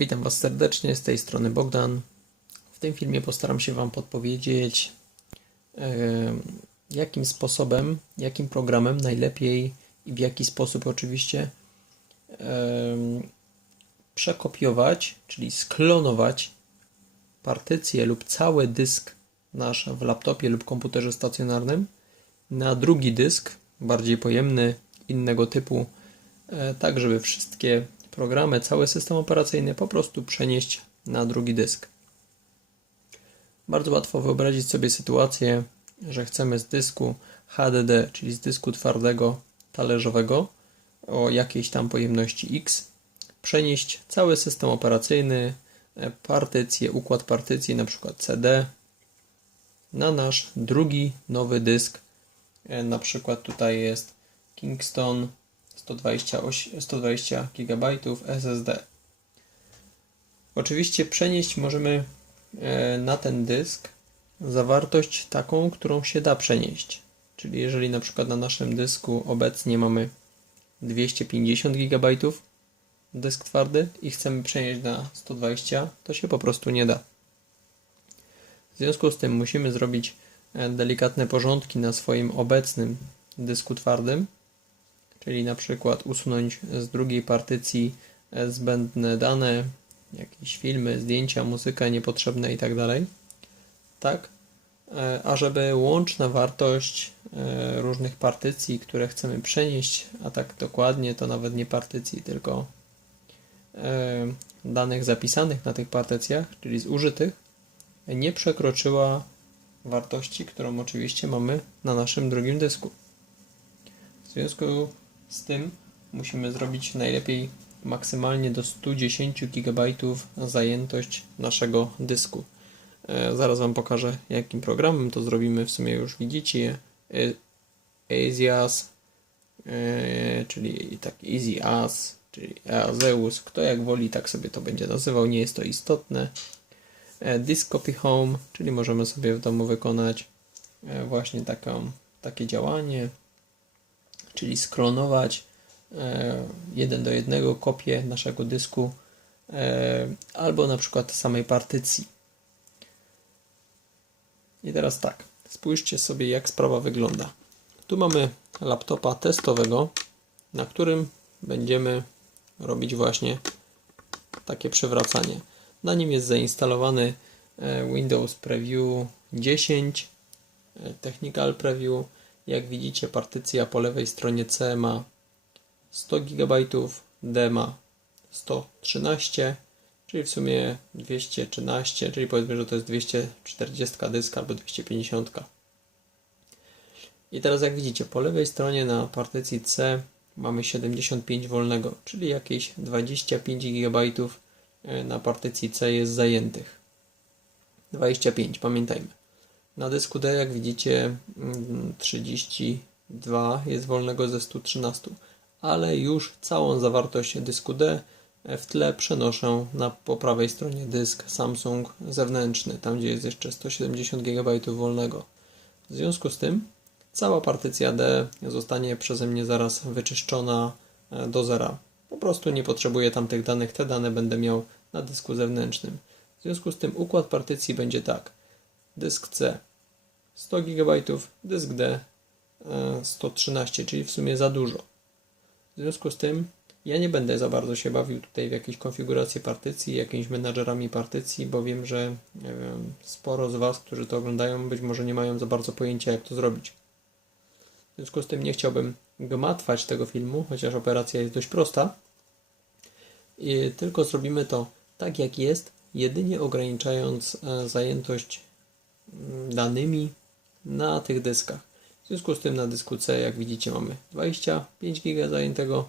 Witam Was serdecznie, z tej strony Bogdan. W tym filmie postaram się Wam podpowiedzieć, jakim sposobem, jakim programem najlepiej i w jaki sposób oczywiście przekopiować, czyli sklonować partycję lub cały dysk nasz w laptopie lub komputerze stacjonarnym na drugi dysk, bardziej pojemny, innego typu, e, tak żeby wszystkie programy, cały system operacyjny po prostu przenieść na drugi dysk. Bardzo łatwo wyobrazić sobie sytuację, że chcemy z dysku HDD, czyli z dysku twardego talerzowego o jakiejś tam pojemności X, przenieść cały system operacyjny, e, partycję, układ partycji, na przykład CD, na nasz drugi nowy dysk. E, Na przykład tutaj jest Kingston 128, 120 GB SSD. Oczywiście przenieść możemy e, na ten dysk zawartość taką, którą się da przenieść. Czyli jeżeli na przykład na naszym dysku obecnie mamy 250 GB dysk twardy i chcemy przenieść na 120, to się po prostu nie da. W związku z tym musimy zrobić e, delikatne porządki na swoim obecnym dysku twardym, czyli na przykład usunąć z drugiej partycji e, zbędne dane, jakieś filmy, zdjęcia, muzyka niepotrzebne itd. Tak, e, ażeby łączna wartość e, różnych partycji, które chcemy przenieść, a tak dokładnie to nawet nie partycji, tylko danych zapisanych na tych partycjach, czyli zużytych, nie przekroczyła wartości, którą oczywiście mamy na naszym drugim dysku. W związku z tym musimy zrobić najlepiej maksymalnie do 110 GB zajętość naszego dysku. E, Zaraz Wam pokażę jakim programem to zrobimy. W sumie już widzicie e, Asias, e, czyli tak Easy As, czyli Azeus. Kto jak woli, tak sobie to będzie nazywał. Nie jest to istotne. E, Disk Copy Home, czyli możemy sobie w domu wykonać właśnie taką, takie działanie, czyli sklonować e, jeden do jednego kopię naszego dysku e, albo na przykład samej partycji. I teraz tak, spójrzcie sobie jak sprawa wygląda. Tu mamy laptopa testowego, na którym będziemy robić właśnie takie przywracanie. Na nim jest zainstalowany e, Windows Preview 10, e, Technical Preview. Jak widzicie, partycja po lewej stronie C ma 100 GB, D ma 113, czyli w sumie 213, czyli powiedzmy, że to jest 240 dysk albo 250. I teraz jak widzicie, po lewej stronie na partycji C mamy 75 wolnego, czyli jakieś 25 GB e, na partycji C jest zajętych. 25, pamiętajmy. Na dysku D, jak widzicie, mm, 32 jest wolnego ze 113, ale już całą zawartość dysku D w tle przenoszę na po prawej stronie dysk Samsung zewnętrzny, tam gdzie jest jeszcze 170 GB wolnego. W związku z tym cała partycja D zostanie przeze mnie zaraz wyczyszczona e, do zera. Po prostu nie potrzebuję tam tych danych, te dane będę miał na dysku zewnętrznym. W związku z tym układ partycji będzie tak. Dysk C 100 GB, dysk D e, 113, czyli w sumie za dużo. W związku z tym ja nie będę za bardzo się bawił tutaj w jakieś konfiguracje partycji, jakimiś menadżerami partycji, bo wiem, że wiem, sporo z Was, którzy to oglądają, być może nie mają za bardzo pojęcia, jak to zrobić. W związku z tym nie chciałbym gmatwać tego filmu, chociaż operacja jest dość prosta. I tylko zrobimy to tak, jak jest, jedynie ograniczając e, zajętość danymi na tych dyskach. W związku z tym na dysku C, jak widzicie, mamy 25 GB zajętego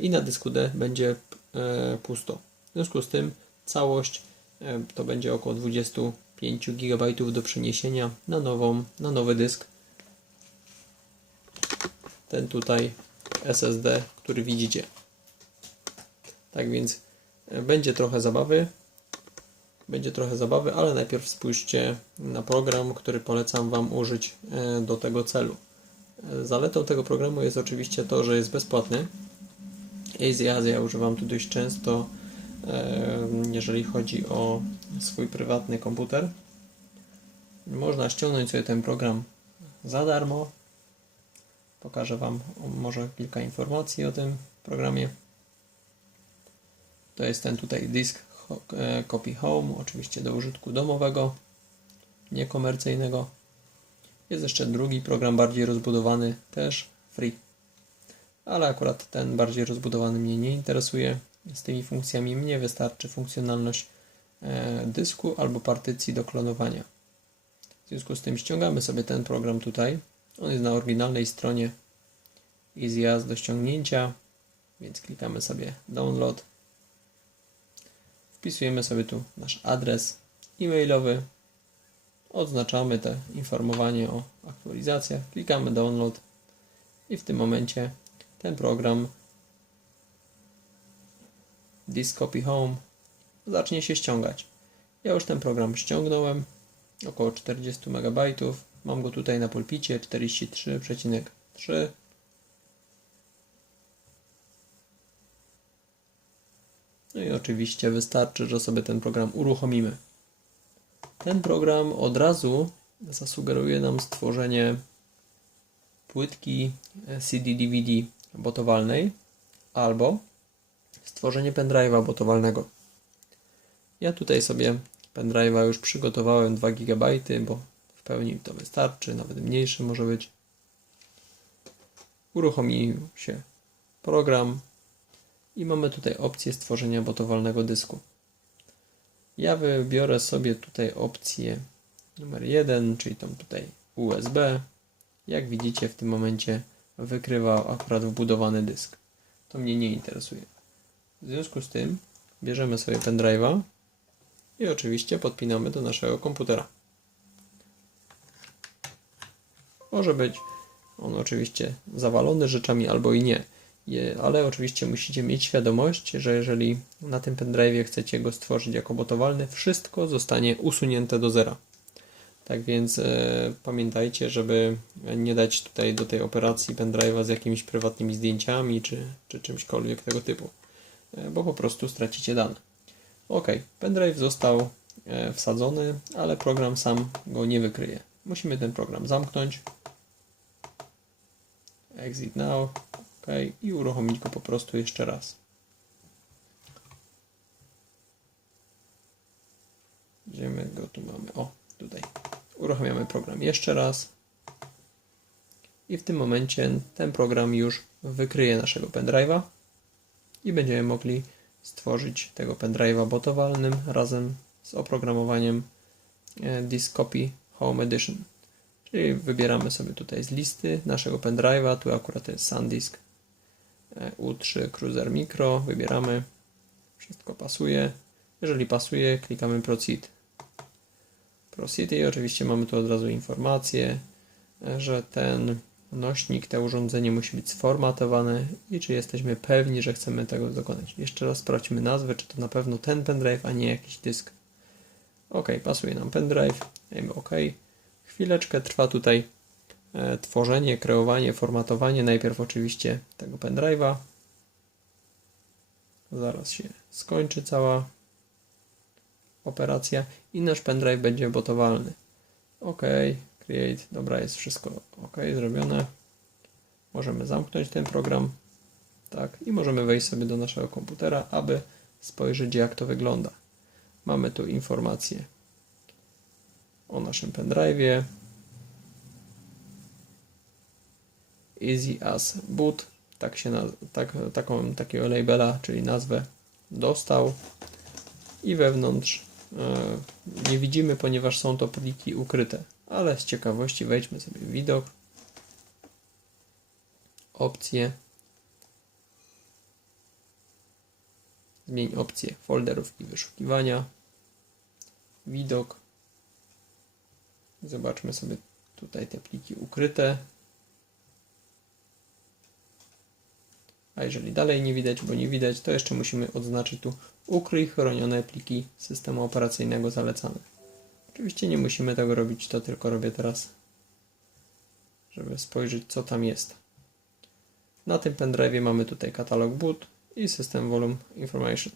i na dysku D będzie e, pusto. W związku z tym całość e, to będzie około 25 GB do przeniesienia na, nową, na nowy dysk. Ten tutaj SSD, który widzicie. Tak więc e, będzie trochę zabawy. Będzie trochę zabawy, ale najpierw spójrzcie na program, który polecam Wam użyć e, do tego celu. E, Zaletą tego programu jest oczywiście to, że jest bezpłatny. Easy As ja używam tu dość często e, jeżeli chodzi o swój prywatny komputer. Można ściągnąć sobie ten program za darmo. Pokażę Wam może kilka informacji o tym programie. To jest ten tutaj disk Copy Home, oczywiście do użytku domowego, niekomercyjnego. Jest jeszcze drugi program bardziej rozbudowany, też free. Ale akurat ten bardziej rozbudowany mnie nie interesuje. Z tymi funkcjami mnie wystarczy funkcjonalność e, dysku albo partycji do klonowania. W związku z tym ściągamy sobie ten program tutaj. On jest na oryginalnej stronie Easy As do ściągnięcia, więc klikamy sobie download. Wpisujemy sobie tu nasz adres e-mailowy. Odznaczamy te informowanie o aktualizacjach. Klikamy download i w tym momencie ten program Disk Copy Home zacznie się ściągać. Ja już ten program ściągnąłem, około 40 MB. Mam go tutaj na pulpicie 43,3. No i oczywiście wystarczy, że sobie ten program uruchomimy. Ten program od razu zasugeruje nam stworzenie płytki CD-DVD botowalnej albo stworzenie pendrive'a botowalnego. Ja tutaj sobie pendrive'a już przygotowałem 2 GB, bo w pełni to wystarczy, nawet mniejszy może być. Uruchomił się program i mamy tutaj opcję stworzenia botowalnego dysku. Ja wybiorę sobie tutaj opcję numer 1, czyli tą tutaj USB. Jak widzicie w tym momencie wykrywa akurat wbudowany dysk. To mnie nie interesuje. W związku z tym bierzemy sobie pendrive'a i oczywiście podpinamy do naszego komputera. Może być on oczywiście zawalony rzeczami albo i nie, Ale oczywiście musicie mieć świadomość, że jeżeli na tym pendrive'ie chcecie go stworzyć jako botowalny, wszystko zostanie usunięte do zera. Tak więc e, pamiętajcie, żeby nie dać tutaj do tej operacji pendrive'a z jakimiś prywatnymi zdjęciami czy, czy czymśkolwiek tego typu, e, bo po prostu stracicie dane. Ok, pendrive został e, wsadzony, ale program sam go nie wykryje. Musimy ten program zamknąć. Exit now. Ok, i uruchomić go po prostu jeszcze raz. Gdzie my go tu mamy? O, tutaj. Uruchamiamy program jeszcze raz. I w tym momencie ten program już wykryje naszego pendrive'a i będziemy mogli stworzyć tego pendrive'a botowalnym razem z oprogramowaniem e, Disk Copy Home Edition. Czyli wybieramy sobie tutaj z listy naszego pendrive'a, tu akurat jest SanDisk U3 Cruiser Micro, wybieramy, wszystko pasuje. Jeżeli pasuje, klikamy Proceed. Proceed i oczywiście mamy tu od razu informację, e, że ten nośnik, to urządzenie musi być sformatowane i czy jesteśmy pewni, że chcemy tego dokonać. Jeszcze raz sprawdźmy nazwę, czy to na pewno ten pendrive, a nie jakiś dysk. Ok, pasuje nam pendrive, dajmy OK. Chwileczkę trwa tutaj e, tworzenie, kreowanie, formatowanie. Najpierw oczywiście tego pendrive'a. Zaraz się skończy cała operacja i nasz pendrive będzie botowalny. OK, create, dobra, jest wszystko OK, zrobione. Możemy zamknąć ten program. Tak, i możemy wejść sobie do naszego komputera, aby spojrzeć jak to wygląda. Mamy tu informacje o naszym pendrive'ie. Easy as boot, tak się tak, taką, takiego labela, czyli nazwę dostał. I wewnątrz e, nie widzimy, ponieważ są to pliki ukryte. Ale z ciekawości wejdźmy sobie w widok. Opcje. Zmień opcję folderów i wyszukiwania. Widok. Zobaczmy sobie tutaj te pliki ukryte. A jeżeli dalej nie widać, bo nie widać, to jeszcze musimy odznaczyć tu ukryj chronione pliki systemu operacyjnego zalecane. Oczywiście nie musimy tego robić, to tylko robię teraz, żeby spojrzeć co tam jest. Na tym pendrive mamy tutaj katalog boot i system volume information.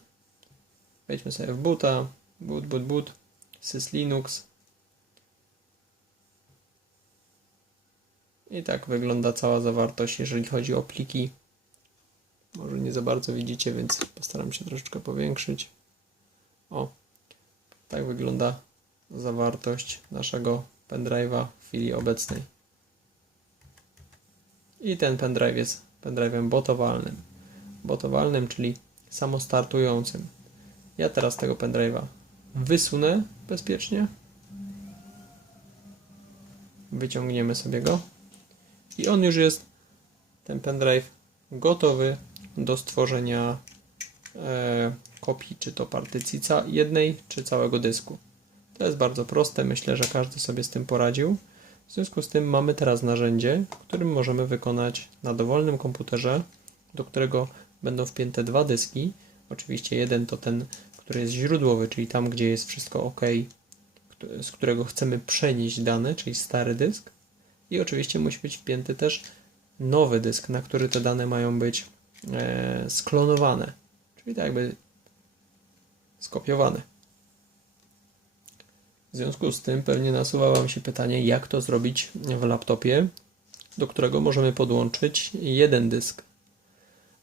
Wejdźmy sobie w boota, boot, boot, boot, sys Linux. I tak wygląda cała zawartość, jeżeli chodzi o pliki. Może nie za bardzo widzicie, więc postaram się troszeczkę powiększyć. O, tak wygląda zawartość naszego pendrive'a w chwili obecnej. I ten pendrive jest pendrive'em botowalnym. Botowalnym, czyli samostartującym. Ja teraz tego pendrive'a wysunę bezpiecznie. Wyciągniemy sobie go. I on już jest, ten pendrive, gotowy do stworzenia e, kopii, czy to partycji jednej, czy całego dysku. To jest bardzo proste, myślę, że każdy sobie z tym poradził. W związku z tym mamy teraz narzędzie, którym możemy wykonać na dowolnym komputerze, do którego będą wpięte dwa dyski. Oczywiście jeden to ten, który jest źródłowy, czyli tam, gdzie jest wszystko ok, z którego chcemy przenieść dane, czyli stary dysk. I oczywiście musi być wpięty też nowy dysk, na który te dane mają być sklonowane, czyli tak jakby skopiowane. W związku z tym pewnie nasuwa Wam się pytanie, jak to zrobić w laptopie, do którego możemy podłączyć jeden dysk.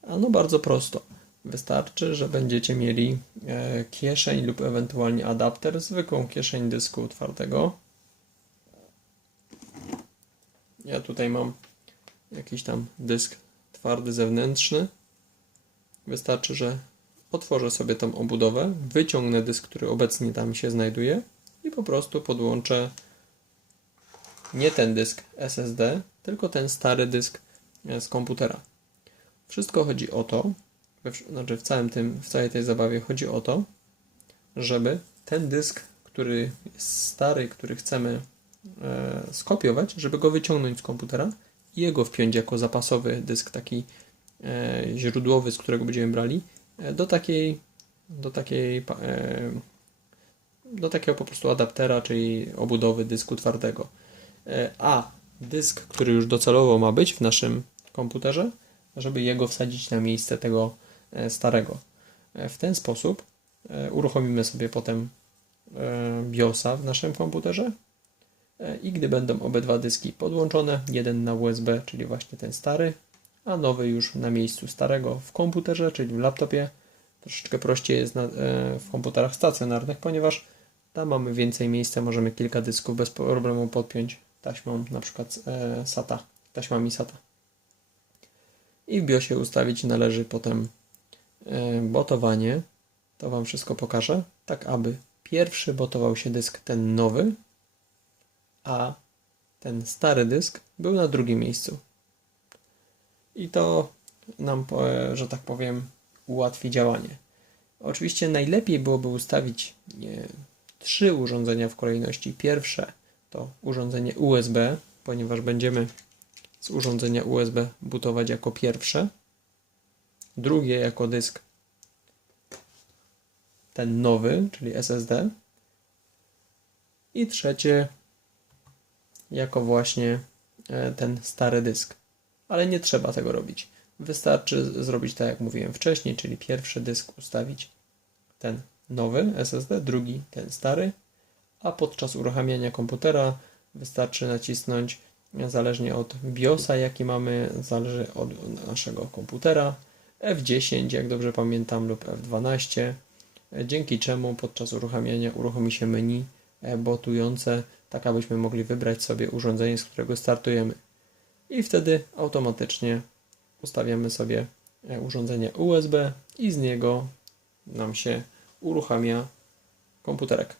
No bardzo prosto. Wystarczy, że będziecie mieli e, kieszeń lub ewentualnie adapter, zwykłą kieszeń dysku twardego. Ja tutaj mam jakiś tam dysk twardy zewnętrzny. Wystarczy, że otworzę sobie tą obudowę, wyciągnę dysk, który obecnie tam się znajduje i po prostu podłączę nie ten dysk SSD, tylko ten stary dysk e, z komputera. Wszystko chodzi o to, we, znaczy w całym tym, w całej tej zabawie chodzi o to, żeby ten dysk, który jest stary, który chcemy e, skopiować, żeby go wyciągnąć z komputera i jego wpiąć jako zapasowy dysk taki e, źródłowy, z którego będziemy brali, e, do takiej, do takiej, e, do takiego po prostu adaptera, czyli obudowy dysku twardego. A dysk, który już docelowo ma być w naszym komputerze, żeby jego wsadzić na miejsce tego starego. W ten sposób uruchomimy sobie potem BIOSa w naszym komputerze i gdy będą obydwa dyski podłączone, jeden na USB, czyli właśnie ten stary, a nowy już na miejscu starego w komputerze, czyli w laptopie. Troszeczkę prościej jest e, w komputerach stacjonarnych, ponieważ tam mamy więcej miejsca, możemy kilka dysków bez problemu podpiąć taśmą, na przykład e, SATA, taśmami SATA. I w BIOSie ustawić należy potem e, botowanie. To Wam wszystko pokażę, tak aby pierwszy botował się dysk ten nowy, a ten stary dysk był na drugim miejscu. I to nam, że tak powiem, ułatwi działanie. Oczywiście najlepiej byłoby ustawić nie, trzy urządzenia w kolejności. Pierwsze to urządzenie USB, ponieważ będziemy z urządzenia USB bootować jako pierwsze. Drugie jako dysk ten nowy, czyli SSD. I trzecie jako właśnie e, ten stary dysk. Ale nie trzeba tego robić. Wystarczy zrobić tak, jak mówiłem wcześniej, czyli pierwszy dysk ustawić ten nowy SSD, drugi ten stary, a podczas uruchamiania komputera wystarczy nacisnąć, zależnie od BIOSa, jaki mamy, zależy od naszego komputera, F10, jak dobrze pamiętam, lub F12, e, dzięki czemu podczas uruchamiania uruchomi się menu e, botujące, tak abyśmy mogli wybrać sobie urządzenie, z którego startujemy. I wtedy automatycznie ustawiamy sobie e, urządzenie USB i z niego nam się uruchamia komputerek.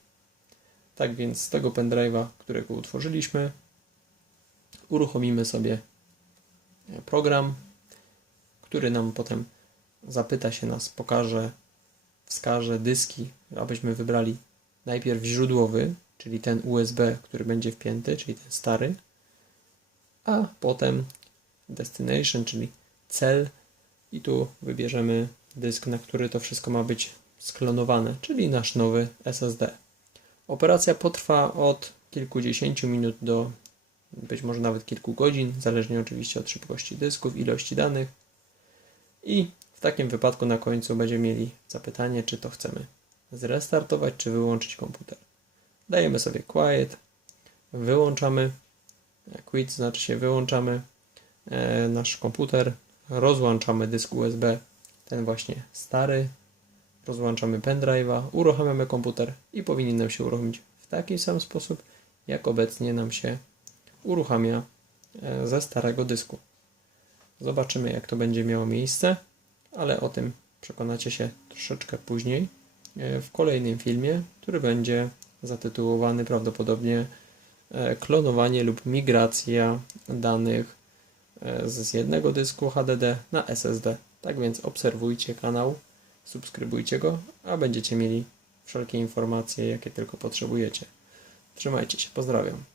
Tak więc z tego pendrive'a, którego utworzyliśmy, uruchomimy sobie e, program, który nam potem zapyta się nas, pokaże, wskaże dyski, abyśmy wybrali najpierw źródłowy, czyli ten USB, który będzie wpięty, czyli ten stary, a potem destination, czyli cel i tu wybierzemy dysk, na który to wszystko ma być sklonowane, czyli nasz nowy SSD. Operacja potrwa od kilkudziesięciu minut do być może nawet kilku godzin, zależnie oczywiście od szybkości dysków, ilości danych. I w takim wypadku na końcu będziemy mieli zapytanie, czy to chcemy zrestartować czy wyłączyć komputer. Dajemy sobie quiet, wyłączamy, quit znaczy się wyłączamy e, nasz komputer, rozłączamy dysk USB, ten właśnie stary, rozłączamy pendrive'a, uruchamiamy komputer i powinien nam się uruchomić w taki sam sposób, jak obecnie nam się uruchamia e, ze starego dysku. Zobaczymy, jak to będzie miało miejsce, ale o tym przekonacie się troszeczkę później e, w kolejnym filmie, który będzie zatytułowany prawdopodobnie e, klonowanie lub migracja danych e, z jednego dysku HDD na SSD. Tak więc obserwujcie kanał, subskrybujcie go, a będziecie mieli wszelkie informacje, jakie tylko potrzebujecie. Trzymajcie się, pozdrawiam.